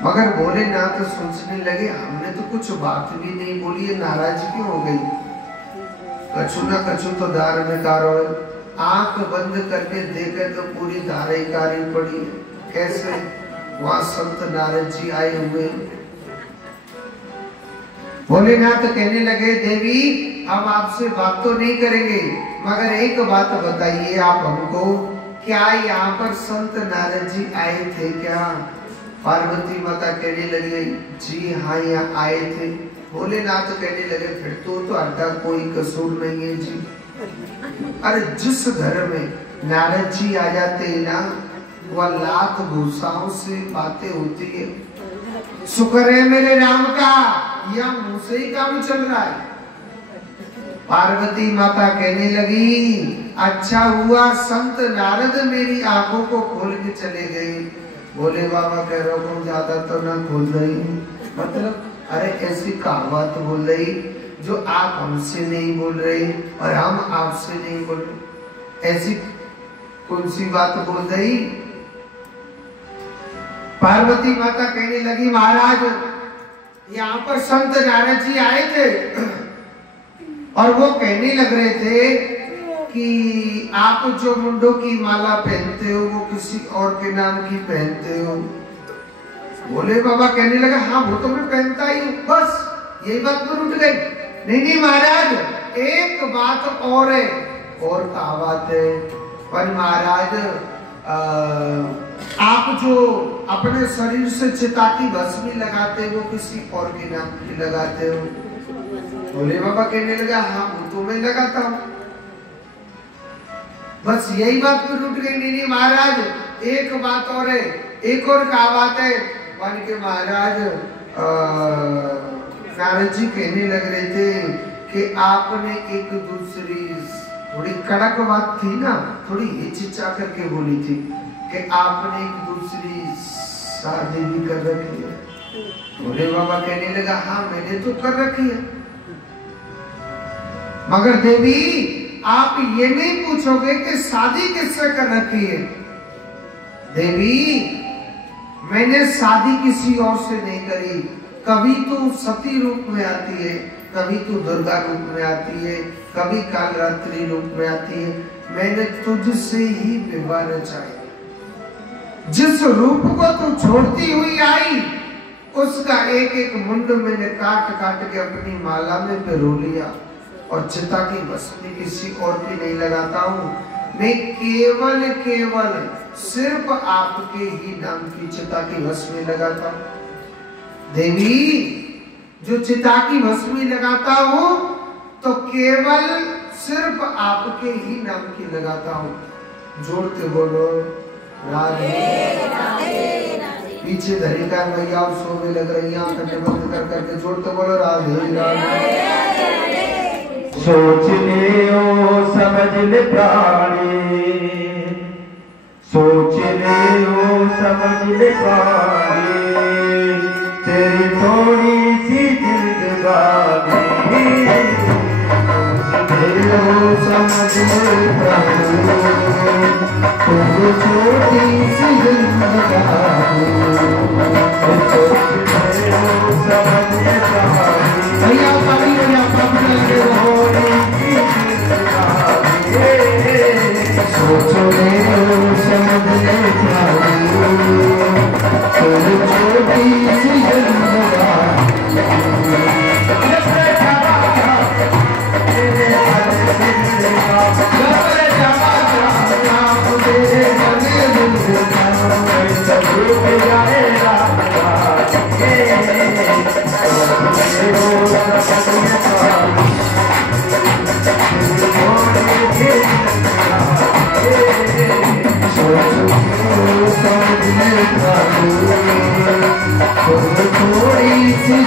मगर भोलेनाथ तो सोचने लगे हमने तो कुछ बात भी नहीं बोली है, नाराज क्यों हो गई। कछु ना कछु तो दार में कारो है। आंख बंद करके देखे तो पूरी धारे कारी पड़ी है। कैसे वहां संत नारद जी आए हुए। भोलेनाथ कहने लगे देवी हम आपसे बात तो नहीं करेंगे, मगर एक बात बताइए आप हमको, क्या यहाँ पर संत नारद जी आए थे क्या। पार्वती माता कहने लगे जी हाँ यहाँ आए थे। भोलेनाथ कहने लगे फिर तो आधा कोई कसूर नहीं है जी। अरे जिस घर में नारद जी आ जाते हैं ना वह लाख भूषाओं से बातें होती है। शुक्र है मेरे राम का यह मुंह से ही काम चल रहा है। पार्वती माता कहने लगी अच्छा हुआ संत नारद मेरी आंखों को खोल के चले गए। बोले बाबा कह रहा हूँ ज्यादा तो ना खोल रही, मतलब अरे ऐसी कहावत बोल रही जो आप हमसे नहीं बोल रहे और हम आपसे नहीं बोल रहे, ऐसी कौन सी बात बोल रही। पार्वती माता कहने लगी महाराज यहाँ पर संत नारद जी आए थे और वो कहने लग रहे थे कि आप जो मुंडों की माला पहनते हो वो किसी और के नाम की पहनते हो। बोले बाबा कहने लगा हाँ वो तो मैं पहनता ही हूँ, बस यही बात पर उठ गई। नहीं महाराज एक बात और है। और क्या बात है। पर महाराज आप जो अपने शरीर से चिता की भस्मी लगाते हो वो किसी और के नाम की लगाते हो। बोले बाबा कहने लगा हाँ वो तो मैं लगाता हूँ, बस यही बात पर उठ गई। नहीं महाराज एक बात और है। एक और क्या बात है। मान के महाराज नारद जी कहने लग रहे थे कि आपने एक दूसरी थोड़ी कड़क बात थी ना, थोड़ी हिचकिचा करके बोली थी कि आपने एक दूसरी शादी भी कर रखी है। भोले बाबा कहने लगा हाँ मैंने तो कर रखी है, मगर देवी आप ये नहीं पूछोगे कि शादी किससे कर रखी है। देवी मैंने शादी किसी और से नहीं करी। कभी तो सती रूप में आती है, कभी तो दुर्गा रूप में आती है, कभी कालरात्रि रूप में आती है। मैंने तुझसे ही विवाह रचाया। जिस रूप को तू छोड़ती हुई आई उसका एक एक मुंड मैंने काट काट के अपनी माला में पिरो लिया और चिता की भस्मी किसी और की नहीं लगाता हूँ। मैं केवल केवल सिर्फ आपके ही नाम की चिता की भस्मी लगाता हूँ। देवी जो चिता की भस्मी लगाता हूँ तो केवल सिर्फ आपके ही नाम की लगाता हूँ। जोड़ते बोलो राधे राधे। पीछे धरी का मैया सोने लग रही है आंखें बंद कर करके जोड़ते बोलो राधे राधे। सोच ले ओ समझ ले प्राणी, सोच ले ओ समझ ले प्राणी, तेरी थोड़ी सी जिंदगानी। समझ ले प्राणी तेरी छोटी सी जिंदगानी। सोच ले ओ समझ ले प्राणी भैया पानी भैया पानी लगे हो। सोचो ले समझ ले छोटी सी जिंदगी थोड़ी सी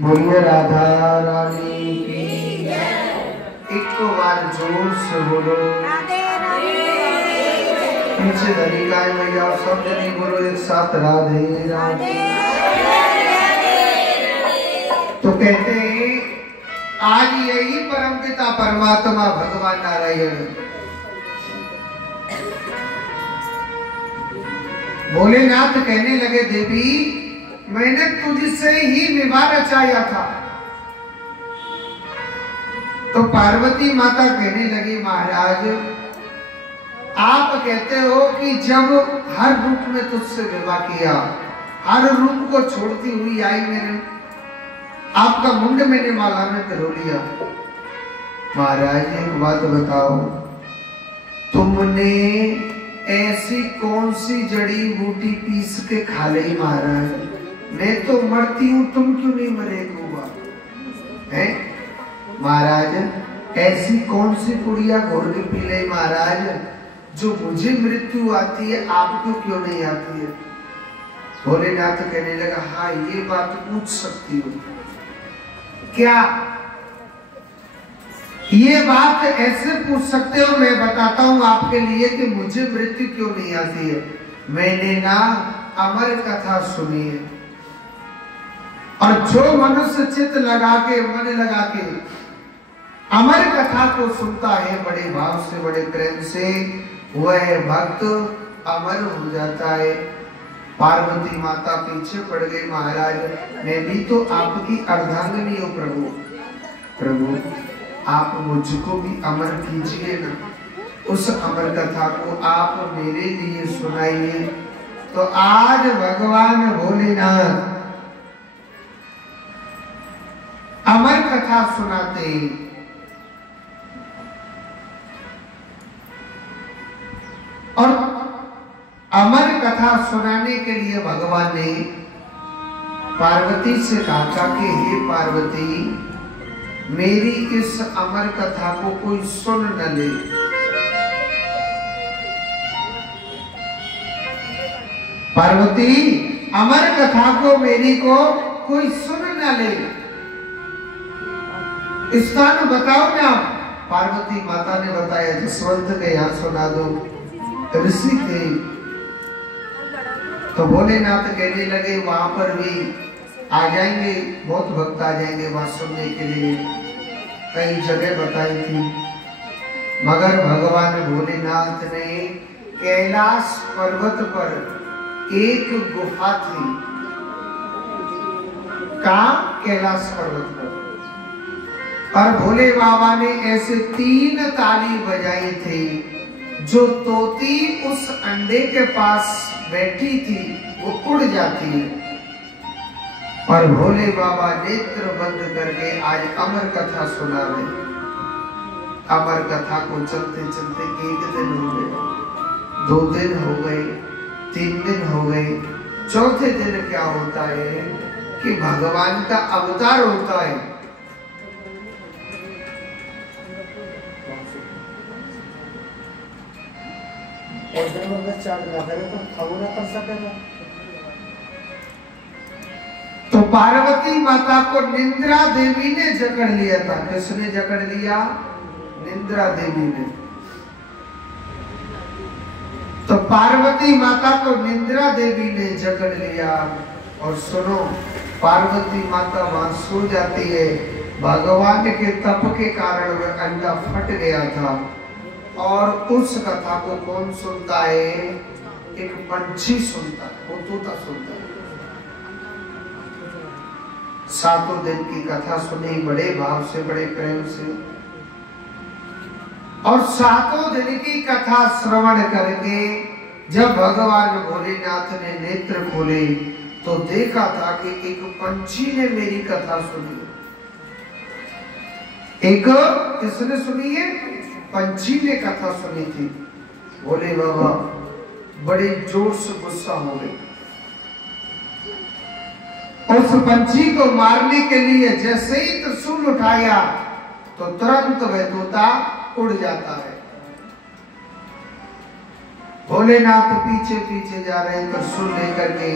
बोलिए राधा रानी की एक बार जोर से बोलो पीछे धनिका मैया सब जनी बोलो एक साथ राधे राधे। तो कहते हैं आज यही परमपिता परमात्मा भगवान नारायण भोलेनाथ कहने लगे देवी मैंने तुझसे ही विवाह रचाया था। तो पार्वती माता कहने लगी महाराज आप कहते हो कि जब हर रूप में तुझसे विवाह किया हर रूप को छोड़ती हुई आई मैंने आपका मुंड मैंने माला में पिरो लिया। महाराज एक बात बताओ तुमने ऐसी कौन सी जड़ी बूटी पीस के खा ली महाराज मैं तो मरती हूँ, तुम क्यों नहीं मरे कुआ? है महाराज, ऐसी कौन सी कुड़िया घोर के पी ले महाराज, जो मुझे मृत्यु आती है आपको क्यों नहीं आती है? भोलेनाथ कहने लगा, हाँ ये बात पूछ सकती हो क्या? ये बात ऐसे पूछ सकते हो, मैं बताता हूं आपके लिए कि मुझे मृत्यु क्यों नहीं आती है। मैंने ना अमर कथा सुनी है, और जो मनुष्य चित्त लगा के, मन लगा के अमर कथा को सुनता है बड़े भाव से, बड़े प्रेम से, वह भक्त अमर हो जाता है। पार्वती माता पीछे पड़ गई, महाराज मैं भी तो आपकी अर्धांगिनी हूँ प्रभु, प्रभु आप मुझको भी अमर कीजिए ना। उस अमर कथा को आप मेरे लिए सुनाइए। तो आज भगवान भोलेनाथ अमर कथा सुनाते हैं। और अमर कथा सुनाने के लिए भगवान ने पार्वती से कहा कि हे पार्वती, मेरी इस अमर कथा को कोई सुन न ले। पार्वती, अमर कथा को मेरी को कोई सुन न ले, स्थान बताओ ना। पार्वती माता ने बताया, जसवंत के यहाँ सुना दो, ऋषि थे। तो भोलेनाथ कहने लगे, वहां पर भी आ जाएंगे, बहुत भक्त आ जाएंगे वहां सुनने के लिए। कई जगह बताई थी, मगर भगवान भोलेनाथ ने कैलाश पर्वत पर एक गुफा थी। कहाँ? कैलाश पर्वत पर। और भोले बाबा ने ऐसे 3 ताली बजाई थी, जो तोती उस अंडे के पास बैठी थी वो उड़ जाती है। और भोले बाबा नेत्र बंद करके आज अमर कथा सुना रहे। अमर कथा को चलते चलते 1 दिन हो गए, 2 दिन हो गए, 3 दिन हो गए। चौथे दिन क्या होता है कि भगवान का अवतार होता है। तो पार्वती माता को निंद्रा देवी ने जकड़ लिया था। किसने जकड़ लिया? निंद्रा देवी ने। तो पार्वती माता को निंद्रा देवी ने जकड़ लिया। और सुनो, पार्वती माता वहां सो जाती है। भगवान के तप के कारण वह अंडा फट गया था। और उस कथा को कौन सुनता है? एक पंछी सुनता है, वो तोता सुनता है। 7 दिन की कथा सुनी बड़े भाव से, बड़े प्रेम से। और 7 दिन की कथा श्रवण करके जब भगवान भोलेनाथ ने नेत्र खोले तो देखा था कि एक पंछी ने मेरी कथा सुनी। एक किसने सुनी है? पंछी ने कथा सुनी थी। भोले बाबा बड़े जोर से गुस्सा हो गए। उस पंछी को मारने के लिए जैसे ही त्रिशूल उठाया तो तुरंत वह तोता उड़ जाता है। भोलेनाथ पीछे पीछे जा रहे हैं, त्रिशूल लेकर के।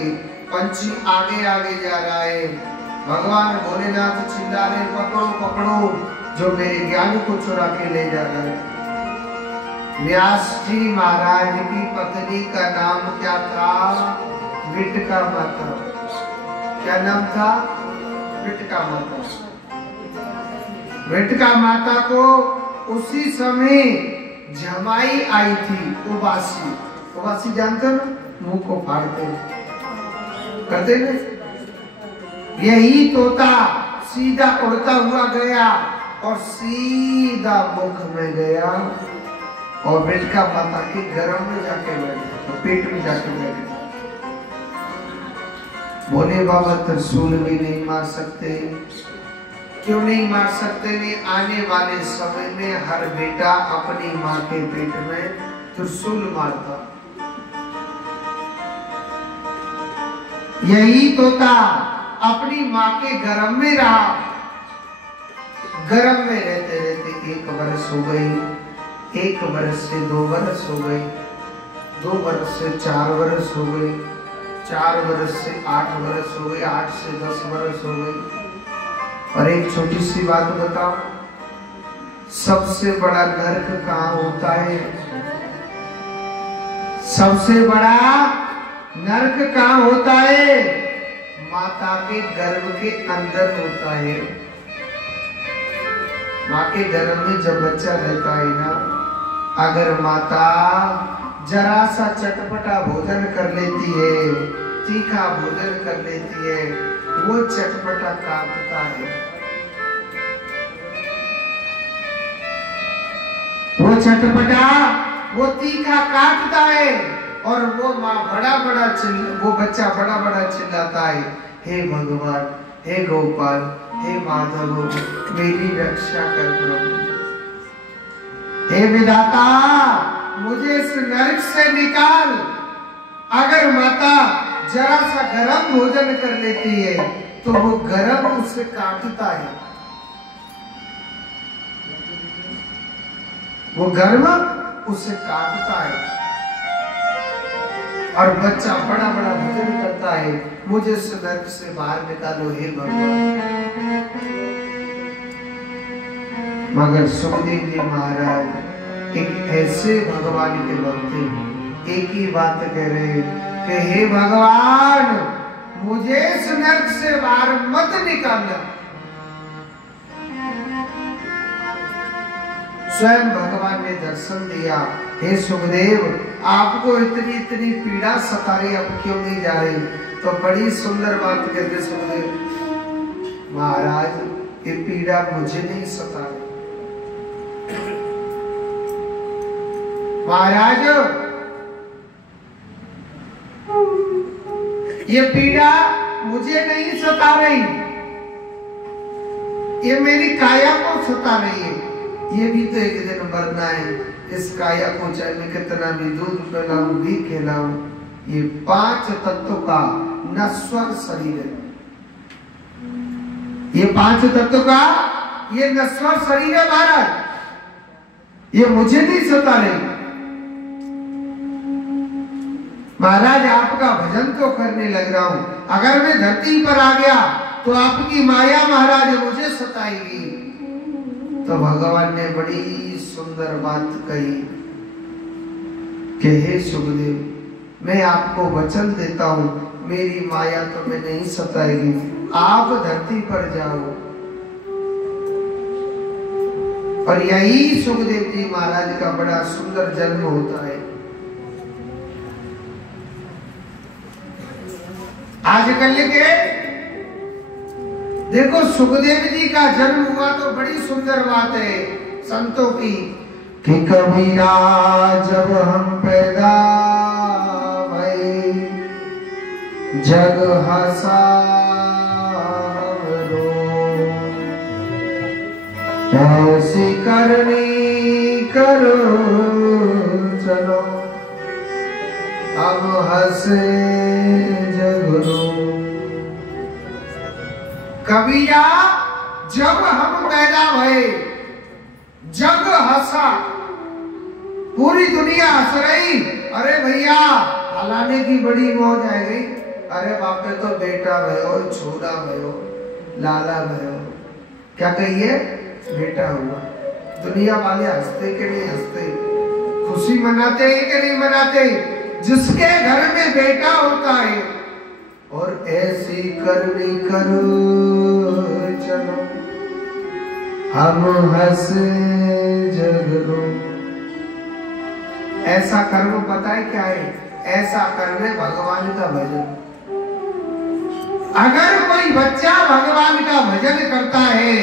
पंछी आगे आगे जा रहा है। भगवान भोलेनाथ चिल्ला रहे, पकड़ो पकड़ो, जो मेरे ज्ञान को चुरा के ले जा रहा है। व्यास जी महाराज की पत्नी का नाम क्या था? विटका माता। क्या नाम था? विटका माता। विटका माता को उसी समय जमाई आई थी, उबासी। उबासी जानते हो ना? मुंह को फाड़ते करते ना। यही तोता सीधा उड़ता हुआ गया और सीधा मुख में गया और विटका माता के गर्भ में जाके बैठे, पेट में जाके बैठे। भोले बाबा त्रिशूल भी नहीं मार सकते। क्यों नहीं मार सकते? नहीं, आने वाले समय में हर बेटा अपनी माँ के पेट में त्रिशूल मारता। यही तोता अपनी माँ के गर्भ में रहा। गर्भ में रहते रहते 1 वर्ष हो गई, 1 वर्ष से 2 वर्ष हो गई, 2 वर्ष से 4 वर्ष हो गई, 4 वर्ष से 8 वर्ष हो गई, 8 से 10 वर्ष हो गई। और एक छोटी सी बात बताओ, सबसे बड़ा नरक कहाँ होता है? सबसे बड़ा नरक कहाँ होता है? माता के गर्भ के अंदर होता है। माँ के गर्भ में जब बच्चा रहता है ना, अगर माता जरा सा चटपटा भोजन कर लेती है, तीखा भोजन कर लेती है, वो चटपटा काटता है, वो चटपटा वो तीखा काटता है, और वो माँ वो बच्चा बड़ा बड़ा चिल्लाता है, हे भगवान, हे गोपाल, हे माधव, मेरी रक्षा कर प्रभु, हे विधाता, मुझे इस नरक से निकाल। अगर माता जरा सा गरम भोजन कर लेती है तो वो गरम उसे काटता है, वो गर्म उसे काटता है, और बच्चा बड़ा बड़ा भजन करता है, मुझे इस नरक से बाहर निकालो हे भगवान। मगर सुखदेव जी महाराज एक ऐसे भगवान के भक्त एक ही बात कह रहे कि हे भगवान, मुझे इस नरक से बाहर मत निकालना। स्वयं भगवान ने दर्शन दिया, हे सुखदेव, आपको इतनी इतनी पीड़ा सता रही, अब क्यों नहीं जा रही? तो बड़ी सुंदर बात कहते सुखदेव महाराज, ये पीड़ा मुझे नहीं सता रही महाराज, ये पीड़ा मुझे नहीं सता रही, ये मेरी काया को सता रही है। ये भी तो एक दिन मरना है, इस काया को चाहे मैं कितना भी दूध पिलाऊं, भी खिलाऊं, ये 5 तत्वों का नश्वर शरीर है, ये 5 तत्वों का ये नश्वर शरीर है महाराज, ये मुझे नहीं सता रही। महाराज आपका भजन तो करने लग रहा हूं, अगर मैं धरती पर आ गया तो आपकी माया महाराज मुझे सताएगी। तो भगवान ने बड़ी सुंदर बात कही कि हे सुखदेव, मैं आपको वचन देता हूं, मेरी माया तो मैं नहीं सताएगी, आप धरती पर जाओ। और यही सुखदेव जी महाराज का बड़ा सुंदर जन्म होता है। आजकल के देखो सुखदेव जी का जन्म हुआ तो बड़ी सुंदर बात है संतों की कि कबीरा जब हम पैदा भई, जग हंसा हमरो, ऐसी करनी करो चलो, अब हंसे जगरो। कबीरा जब हम पैदा भये, जग हंसा, पूरी दुनिया हंस रही, अरे भैया फलाने की बड़ी मौज आ गई, अरे बाप रे तो बेटा भयो, छोरा भयो, लाला भयो, क्या कहिए बेटा हुआ। दुनिया वाले हंसते कि नहीं हंसते, खुशी मनाते हैं कि नहीं मनाते? जिसके घर में बेटा होता है, और ऐसी करनी करो चलो, हम हंस जगरो। ऐसा कर्म पता है क्या है? ऐसा कर्म है भगवान का भजन। अगर कोई बच्चा भगवान का भजन करता है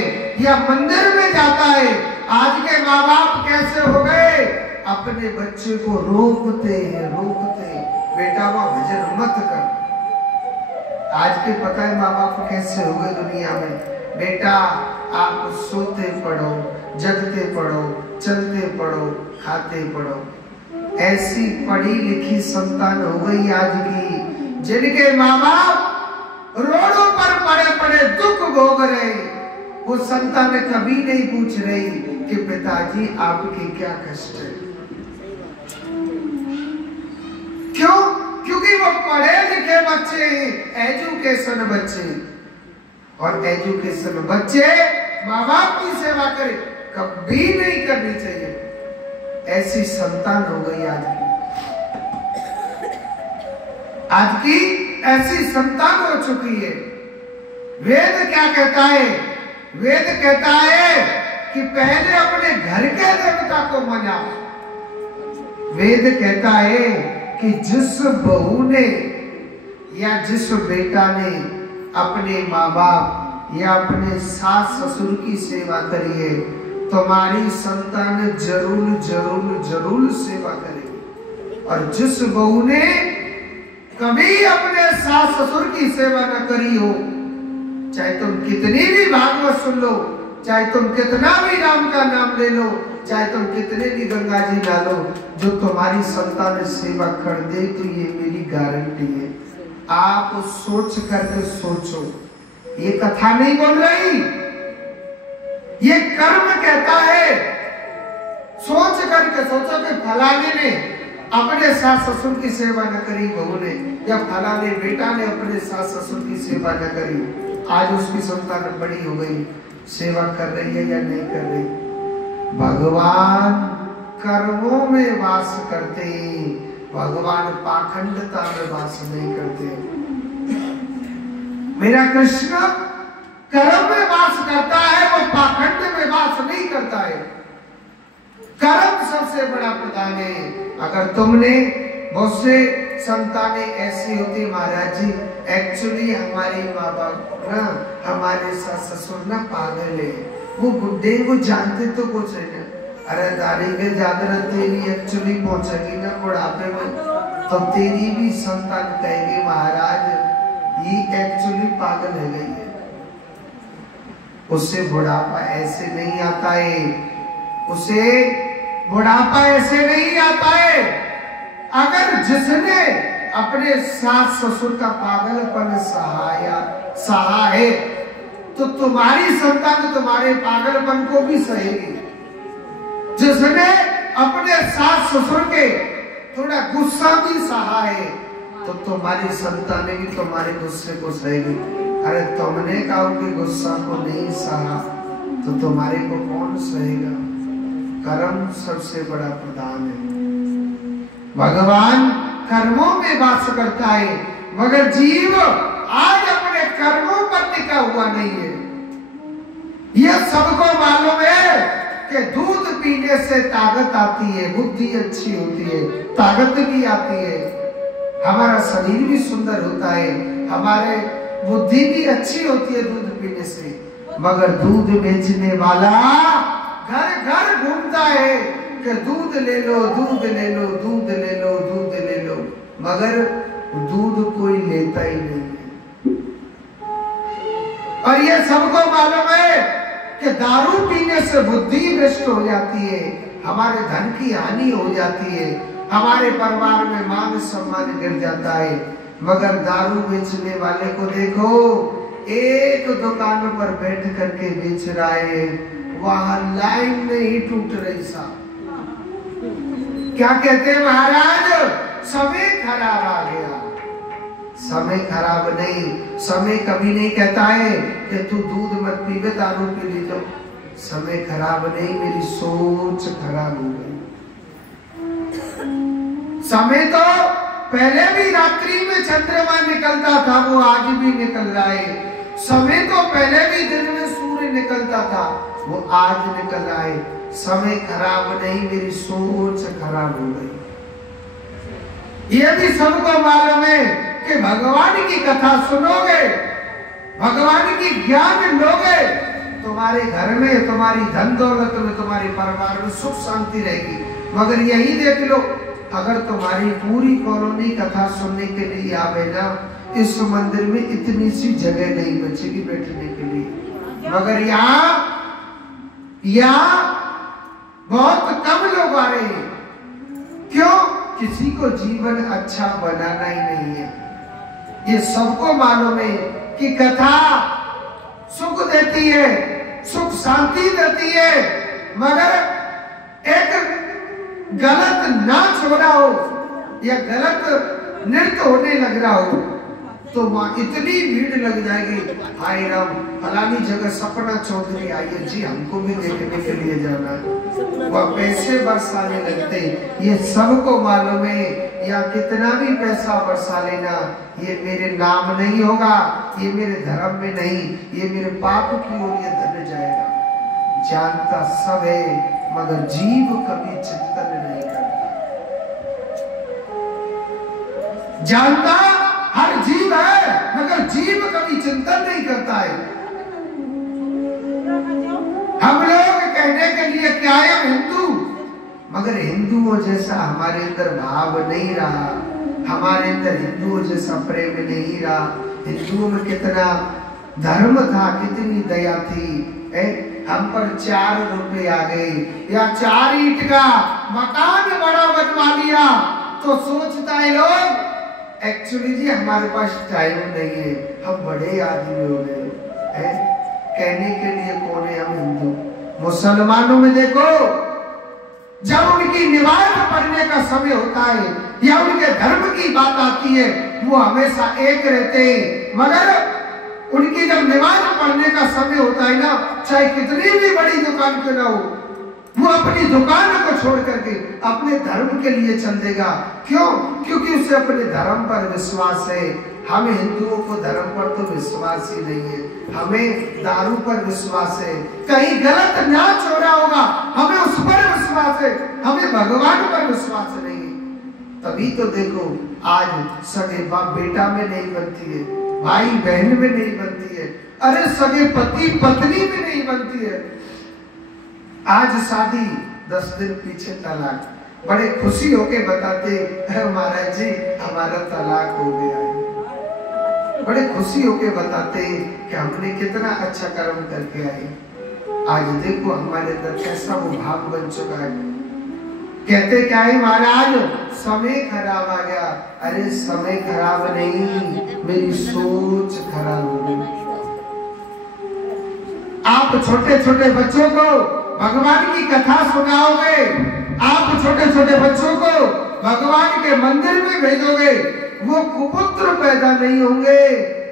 या मंदिर में जाता है, आज के माँ बाप कैसे हो गए, अपने बच्चे को रोकते हैं, बेटा वो भजन मत कर। आज के पता है माँ बाप कैसे हो गए दुनिया में, बेटा आप सोते पढ़ो, जगते पढ़ो, चलते पढ़ो, खाते पढ़ो। ऐसी पढ़ी लिखी संतान हो गई आज की, जिनके माँ बाप रोडों पर पड़े पड़े दुख भोग रहे, वो संतान कभी नहीं पूछ रही कि पिताजी आपके क्या कष्ट है। क्यों? क्योंकि वो पढ़े लिखे बच्चे हैं, एजुकेशन बच्चे, और एजुकेशन बच्चे माँ बाप की सेवा करे कभी नहीं करनी चाहिए। ऐसी संतान हो गई आज की ऐसी संतान हो चुकी है। वेद क्या कहता है? वेद कहता है कि पहले अपने घर के देवता को मनाओ। वेद कहता है कि जिस बहू ने या जिस बेटा ने अपने माँ बाप या अपने सास ससुर की सेवा करी है, तुम्हारी संतान जरूर जरूर जरूर सेवा करेगी। और जिस बहू ने कभी अपने सास ससुर की सेवा न करी हो, चाहे तुम कितनी भी भागवत सुन लो, चाहे तुम कितना भी राम का नाम ले लो, चाहे तुम कितने भी गंगा जी डालो, जो तुम्हारी संतान सेवा कर दे तो ये मेरी गारंटी है। आप सोच करके सोचो, ये कथा नहीं बोल रही, ये कर्म कहता है। सोच करके सोचो कि फलाने ने अपने सास ससुर की सेवा न करी बहू ने, या फलाने बेटा ने अपने सास ससुर की सेवा न करी, आज उसकी संतान बड़ी हो गई, सेवा कर रही है या नहीं कर रही? भगवान कर्मों में वास करते हैं, भगवान पाखंडता में वास नहीं करते। मेरा कृष्ण कर्म में वास करता है, वो पाखंड में वास नहीं करता है। कर्म सबसे बड़ा प्रधान है। अगर तुमने बहुत से संतानें ऐसी होती महाराज जी, एक्चुअली हमारे माँ बाप ना, हमारे सास ससुर ना पागल है, वो बुढ़े को जानते तो कुछ है ना, अरे दारी के ज्यादा तेरी एक्चुअली पहुंचेगी ना बुढ़ापे में, तो तेरी भी संतान कहेगी महाराज ये एक्चुअली पागल है गई है। उससे बुढ़ापा ऐसे नहीं आता है, उसे बुढ़ापा ऐसे नहीं आता है। अगर जिसने अपने सास ससुर का पागलपन सहा है, तो तुम्हारी संतान तुम्हारे पागलपन को भी सहेगी। जिसने अपने सास ससुर के थोड़ा गुस्सा भी सहा है, तो तुम्हारी संतान भी तुम्हारे गुस्से को सहेगी। अरे तुमने कहा उनके गुस्सा को नहीं सहा, तो तुम्हारे को कौन सहेगा? कर्म सबसे बड़ा प्रधान है। भगवान कर्मों में वास करता है, मगर जीव आज अपने कर्मों पर टिका हुआ नहीं है। यह सबको मालूम है कि दूध पीने से ताकत आती है, बुद्धि अच्छी होती है, ताकत भी आती है, हमारा शरीर भी सुंदर होता है, हमारे बुद्धि भी अच्छी होती है दूध पीने से। मगर दूध बेचने वाला घर घर घूमता है कि दूध ले लो, दूध ले लो, दूध ले लो, दूध ले लो, मगर दूध कोई लेता ही नहीं है। और ये सबको मालूम है कि दारू पीने से बुद्धि भ्रष्ट हो जाती है, हमारे धन की हानि हो जाती है, हमारे परिवार में मान सम्मान गिर जाता है। मगर दारू बेचने वाले को देखो, एक दुकान पर बैठ करके बेच रहा है, वहां लाइन नहीं टूट रही साहब। क्या कहते हैं महाराज? समय खराब आ गया। समय खराब नहीं, समय कभी नहीं कहता है कि तू दूध मत पीवे, दारू पी ली जाओ। समय खराब नहीं, मेरी सोच खराब हो गई। समय तो पहले भी रात्रि में चंद्रमा निकलता था, वो आज भी निकल रहा है। समय तो पहले भी दिन में सूर्य निकलता था, वो आज निकल रहा है। समय खराब नहीं, मेरी सोच खराब हो गई। ये भी सबको मालूम है कि भगवान की कथा सुनोगे, भगवान की ज्ञान लोगे, तुम्हारे घर में, तुम्हारी धन दौलत में, तुम्हारे परिवार में सुख शांति रहेगी। मगर यही देख लो, अगर तुम्हारी पूरी कॉलोनी कथा सुनने के लिए आवे ना, इस मंदिर में इतनी सी जगह नहीं बचेगी बैठने के लिए। मगर यहाँ बहुत कम लोग आ रहे हैं। क्यों? किसी को जीवन अच्छा बनाना ही नहीं है। ये सबको मालूम है कि कथा सुख देती है, सुख शांति देती है, मगर एक गलत नाच हो रहा हो या गलत नृत्य होने लग रहा हो तो वहां इतनी भीड़ लग जाएगी, हाय राम फलानी जगह सपना चौधरी आइए जी, हमको भी देखने के लिए जाना है। वह पैसे बरसाने लगते, ये सबको मालूम है, या कितना भी पैसा बरसा लेना ये मेरे नाम नहीं होगा, ये मेरे धर्म में नहीं, ये मेरे पाप की ओर ये धन जाएगा। जानता सब है मगर जीव कभी चिंतन नहीं करता। जानता हर जीव है मगर जीव कभी चिंतन नहीं करता है। हम लोग कहने के लिए क्या है, हिंदू, मगर हिंदुओं जैसा हमारे अंदर भाव नहीं रहा, हमारे अंदर हिंदुओं जैसा प्रेम नहीं रहा। हिंदुओं में कितना धर्म था, कितनी दया थी। हम पर 4 रुपए आ गए या 4 ईंट का मकान बड़ा बनवा लिया तो सोचता है लोग एक्चुअली जी हमारे पास टाइम नहीं है, हम बड़े आदमी हो गए। कहने के लिए कौन है हम हिंदू। मुसलमानों में देखो, जब उनकी नमाज पढ़ने का समय होता है या उनके धर्म की बात आती है वो हमेशा एक रहते हैं, मगर उनकी जब नमाज पढ़ने का समय होता है ना, चाहे कितनी भी बड़ी दुकान क्यों ना हो, वो अपनी दुकान को छोड़ करके अपने धर्म के लिए चल देगा। क्यों? क्योंकि उसे अपने धर्म पर विश्वास है। हमें हिंदुओं को धर्म पर तो विश्वास ही नहीं है, हमें दारू पर विश्वास है, कहीं गलत नाच हो रहा होगा हमें उस पर विश्वास है, हमें भगवान पर विश्वास नहीं है। तभी तो देखो आज सगे बाप बेटा में नहीं बनती है, भाई बहन में नहीं बनती है, अरे सगे पति पत्नी में नहीं बनती है। आज शादी 10 दिन पीछे तलाक, बड़े खुशी होके बताते महाराज जी हमारा तलाक हो गया है, बड़े खुशी होके बताते कि हमने कितना अच्छा कर्म करके आए। आज देखो हमारे अंदर कैसा वो भाव बन चुका है। कहते क्या है महाराज, समय खराब आ गया। अरे समय खराब नहीं, मेरी सोच खराब हो गई। आप छोटे छोटे बच्चों को भगवान की कथा सुनाओगे, आप छोटे छोटे बच्चों को भगवान के मंदिर में भेजोगे, वो कुपुत्र पैदा नहीं होंगे,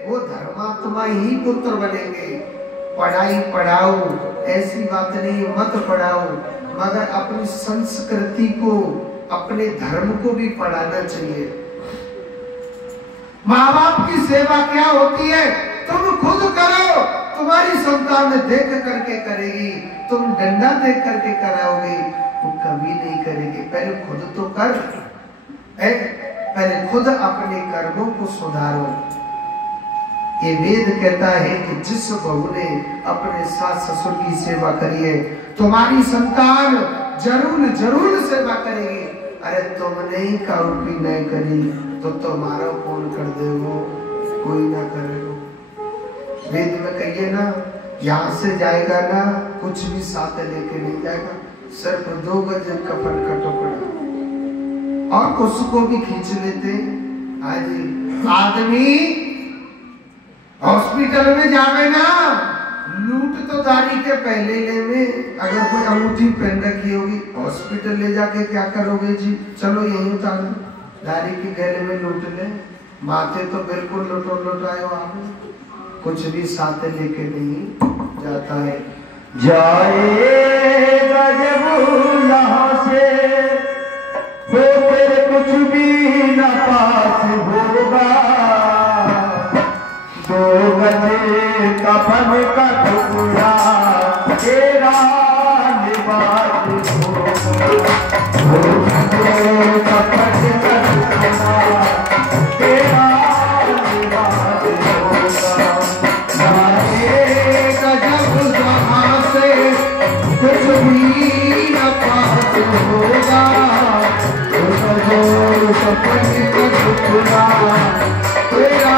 वो धर्मात्मा ही पुत्र बनेंगे। पढ़ाई पढ़ाओ, ऐसी बात नहीं मत पढ़ाओ, मगर अपनी संस्कृति को, अपने धर्म को भी पढ़ाना चाहिए। माँ बाप की सेवा क्या होती है, तुम खुद करो, तुम्हारी संतान देख करके करेगी। तुम डंडा देख करके कराओगे वो कभी नहीं करेगी। पहले खुद तो कर, पहले खुद अपने कर्मों को सुधारो। ये वेद कहता है कि जिस बहू ने अपने सास ससुर की सेवा करी है, तुम्हारी संतान जरूर जरूर सेवा करेगी। अरे तुमने ही काउपी नहीं करी तो तुम्हारा कौन कर देगा, कोई ना करेगा। वेद में कहिए ना, यहाँ से जाएगा ना कुछ भी साथ लेके नहीं जाएगा, सिर्फ 2 गज कफन का टुकड़ा, और उसको भी खींच लेते। आदमी हॉस्पिटल में जावे ना, लूट तो दाढ़ी के पहले ले में, अगर कोई अंगूठी पहन रखी होगी हॉस्पिटल ले जाके क्या करोगे जी, चलो यही उतार लो, दाढ़ी के गले में लूट ले, माथे तो बिल्कुल लुटाए आपने, कुछ भी साथ लेके नहीं जाता है। जाएगा जब यहाँ से वो फिर कुछ भी न पास होगा, 2 गज कफन का टुकड़ा तेरा लिबास होगा, 2 गज कफन का टुकड़ा तेरा लिबास होगा। जाएगा जब वहाँ से कुछ भी न पास होगा, 2 गज कफन का टुकड़ा तेरा